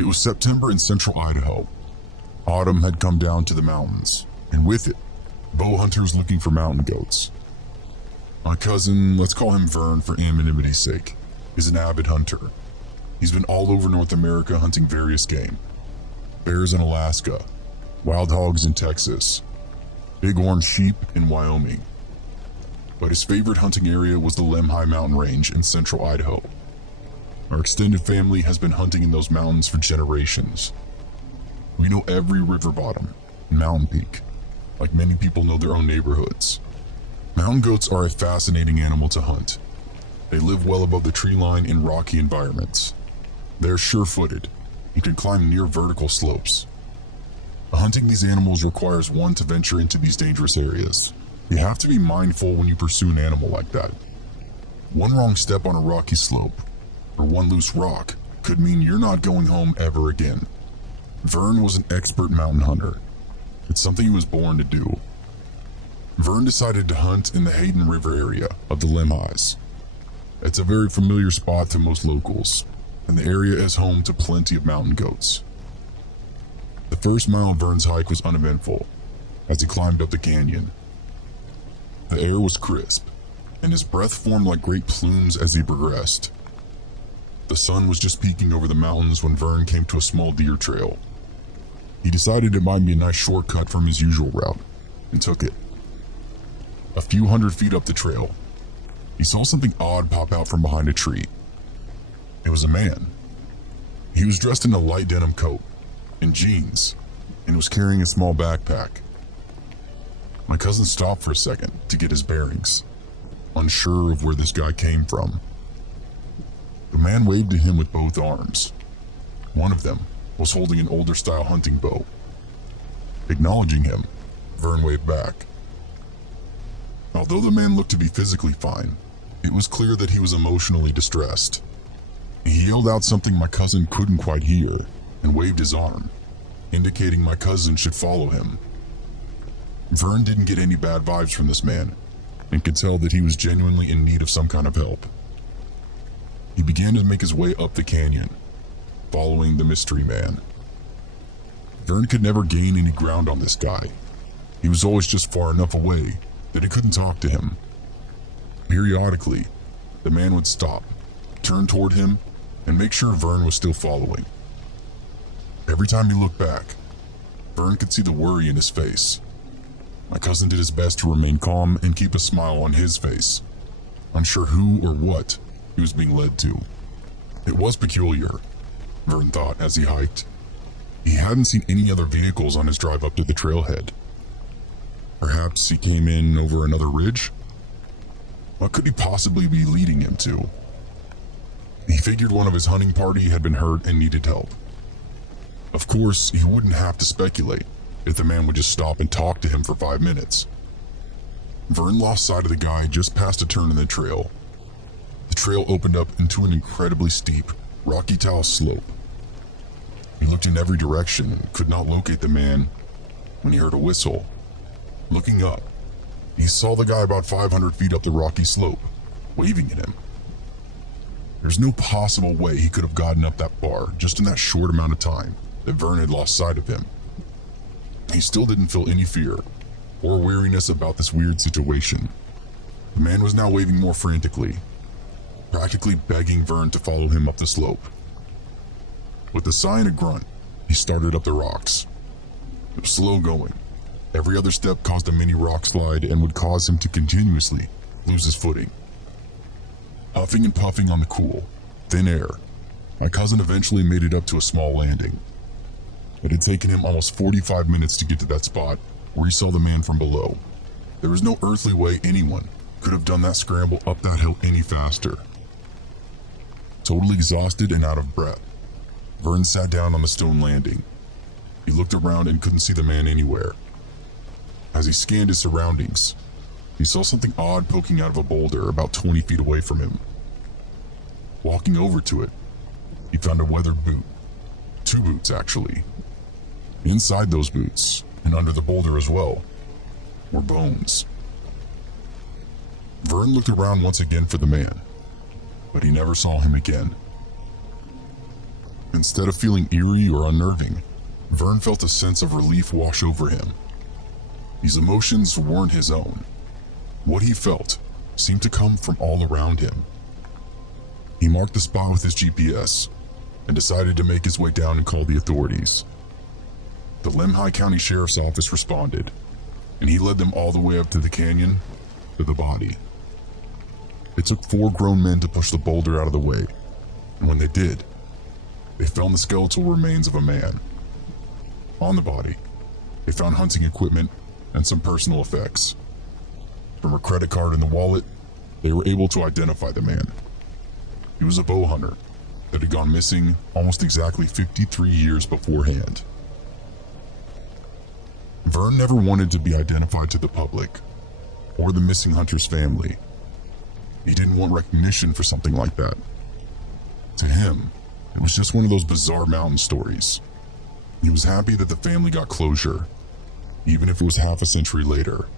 It was September in central Idaho. Autumn had come down to the mountains, and with it, bow hunters looking for mountain goats. My cousin, let's call him Vern for anonymity's sake, is an avid hunter. He's been all over North America hunting various game. Bears in Alaska, wild hogs in Texas, bighorn sheep in Wyoming. But his favorite hunting area was the Lemhi Mountain Range in central Idaho. Our extended family has been hunting in those mountains for generations. We know every river bottom and mountain peak, like many people know their own neighborhoods. Mountain goats are a fascinating animal to hunt. They live well above the tree line in rocky environments. They're sure-footed and can climb near vertical slopes. Hunting these animals requires one to venture into these dangerous areas. You have to be mindful when you pursue an animal like that. One wrong step on a rocky slope, or one loose rock, could mean you're not going home ever again. Vern was an expert mountain hunter. It's something he was born to do. Vern decided to hunt in the Hayden River area of the Lemhis. It's a very familiar spot to most locals, and the area is home to plenty of mountain goats. The first mile of Vern's hike was uneventful as he climbed up the canyon. The air was crisp, and his breath formed like great plumes as he progressed. The sun was just peeking over the mountains when Vern came to a small deer trail. He decided it might be a nice shortcut from his usual route, and took it. A few hundred feet up the trail, he saw something odd pop out from behind a tree. It was a man. He was dressed in a light denim coat and jeans, and was carrying a small backpack. My cousin stopped for a second to get his bearings, unsure of where this guy came from. The man waved to him with both arms. One of them was holding an older style hunting bow. Acknowledging him, Vern waved back. Although the man looked to be physically fine, it was clear that he was emotionally distressed. He yelled out something my cousin couldn't quite hear and waved his arm, indicating my cousin should follow him. Vern didn't get any bad vibes from this man and could tell that he was genuinely in need of some kind of help. He began to make his way up the canyon, following the mystery man. Vern could never gain any ground on this guy. He was always just far enough away that he couldn't talk to him. Periodically, the man would stop, turn toward him, and make sure Vern was still following. Every time he looked back, Vern could see the worry in his face. My cousin did his best to remain calm and keep a smile on his face, unsure who or what he was being led to. It was peculiar, Vern thought as he hiked. He hadn't seen any other vehicles on his drive up to the trailhead. Perhaps he came in over another ridge? What could he possibly be leading him to? He figured one of his hunting party had been hurt and needed help. Of course, he wouldn't have to speculate if the man would just stop and talk to him for 5 minutes. Vern lost sight of the guy just past a turn in the trail. The trail opened up into an incredibly steep, rocky tile slope. He looked in every direction and could not locate the man when he heard a whistle. Looking up, he saw the guy about 500 feet up the rocky slope, waving at him. There's no possible way he could have gotten up that far just in that short amount of time that Vern had lost sight of him. He still didn't feel any fear or weariness about this weird situation. The man was now waving more frantically, practically begging Vern to follow him up the slope. With a sigh and a grunt, he started up the rocks. It was slow going. Every other step caused a mini rock slide and would cause him to continuously lose his footing. Huffing and puffing on the cool, thin air, my cousin eventually made it up to a small landing. It had taken him almost 45 minutes to get to that spot where he saw the man from below. There was no earthly way anyone could have done that scramble up that hill any faster. Totally exhausted and out of breath, Vern sat down on the stone landing. He looked around and couldn't see the man anywhere. As he scanned his surroundings, he saw something odd poking out of a boulder about 20 feet away from him. Walking over to it, he found a weathered boot. 2 boots, actually. Inside those boots, and under the boulder as well, were bones. Vern looked around once again for the man, but he never saw him again. Instead of feeling eerie or unnerving, Vern felt a sense of relief wash over him. These emotions weren't his own. What he felt seemed to come from all around him. He marked the spot with his GPS and decided to make his way down and call the authorities. The Lemhi County Sheriff's Office responded, and he led them all the way up to the canyon to the body. It took 4 grown men to push the boulder out of the way, and when they did, they found the skeletal remains of a man. On the body, they found hunting equipment and some personal effects. From a credit card in the wallet, they were able to identify the man. He was a bow hunter that had gone missing almost exactly 53 years beforehand. Vern never wanted to be identified to the public or the missing hunter's family. He didn't want recognition for something like that. To him, it was just one of those bizarre mountain stories. He was happy that the family got closure, even if it was half a century later.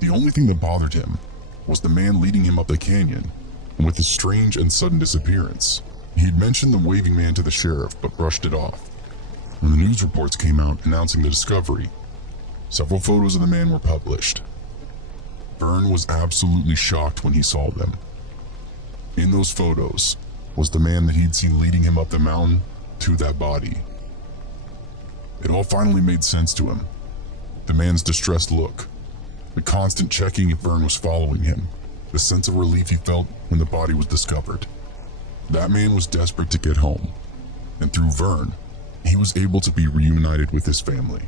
The only thing that bothered him was the man leading him up the canyon, and with his strange and sudden disappearance. He had mentioned the waving man to the sheriff, but brushed it off. When the news reports came out announcing the discovery, several photos of the man were published. Vern was absolutely shocked when he saw them. In those photos was the man that he'd seen leading him up the mountain to that body. It all finally made sense to him. The man's distressed look, the constant checking if Vern was following him, the sense of relief he felt when the body was discovered. That man was desperate to get home, and through Vern, he was able to be reunited with his family.